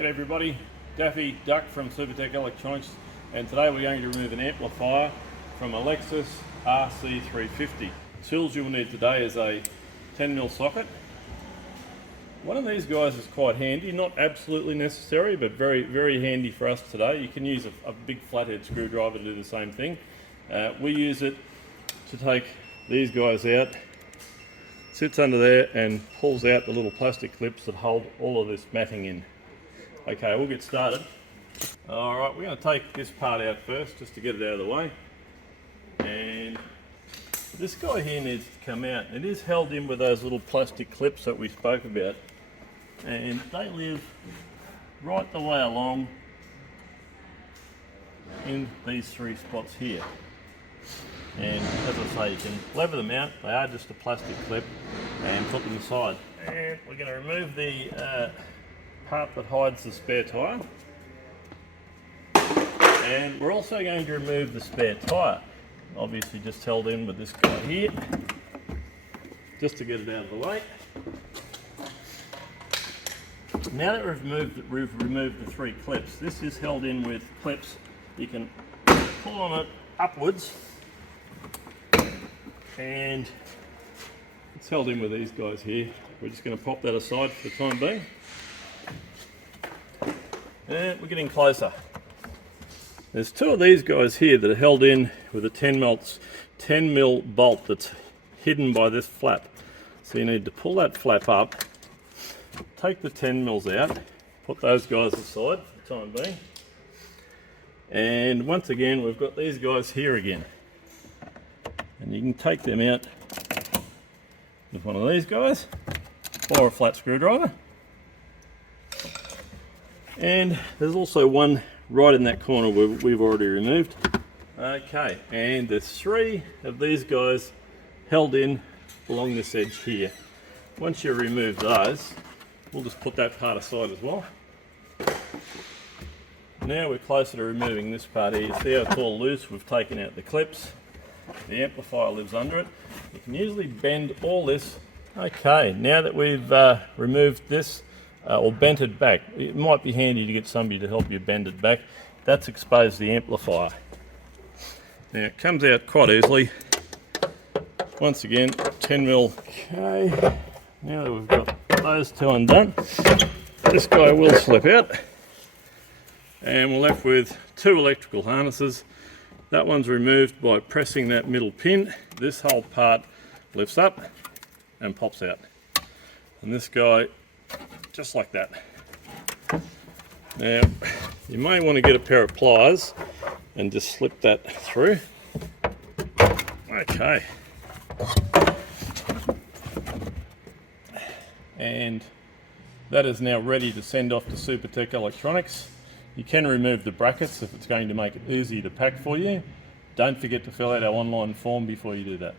G'day everybody, Daffy Duck from Supertech Electronics, and today we're going to remove an amplifier from a Lexus RC350. Tools you will need today is a 10mm socket. One of these guys is quite handy, not absolutely necessary, but very handy for us today. You can use a big flathead screwdriver to do the same thing. We use it to take these guys out. Sits under there and pulls out the little plastic clips that hold all of this matting in. Okay, we'll get started. Alright, we're going to take this part out first just to get it out of the way. And this guy here needs to come out. It is held in with those little plastic clips that we spoke about. And they live right the way along in these three spots here. And as I say, you can lever them out. They are just a plastic clip, and put them aside. And we're going to remove the part that hides the spare tyre. And we're also going to remove the spare tyre. Obviously just held in with this guy here, just to get it out of the way. Now that we've removed the three clips, this is held in with clips. You can pull on it upwards, and it's held in with these guys here. We're just going to pop that aside for the time being. And we're getting closer. There's two of these guys here that are held in with a 10mm bolt that's hidden by this flap. So you need to pull that flap up, take the 10mm out, put those guys aside for the time being. And once again, we've got these guys here again. And you can take them out with one of these guys or a flat screwdriver. And there's also one right in that corner we've already removed. Okay, and there's three of these guys held in along this edge here. Once you remove those, we'll just put that part aside as well. Now we're closer to removing this part here. You see how it's all loose? We've taken out the clips. The amplifier lives under it. You can usually bend all this. Okay, now that we've removed this, or bent it back, it might be handy to get somebody to help you bend it back. That's exposed the amplifier. Now it comes out quite easily. Once again, 10mm. Okay, now that we've got those two undone, this guy will slip out, and we're left with two electrical harnesses. That one's removed by pressing that middle pin. This whole part lifts up and pops out. And this guy, just like that. Now, you may want to get a pair of pliers and just slip that through. Okay. And that is now ready to send off to Supertech Electronics. You can remove the brackets if it's going to make it easier to pack for you. Don't forget to fill out our online form before you do that.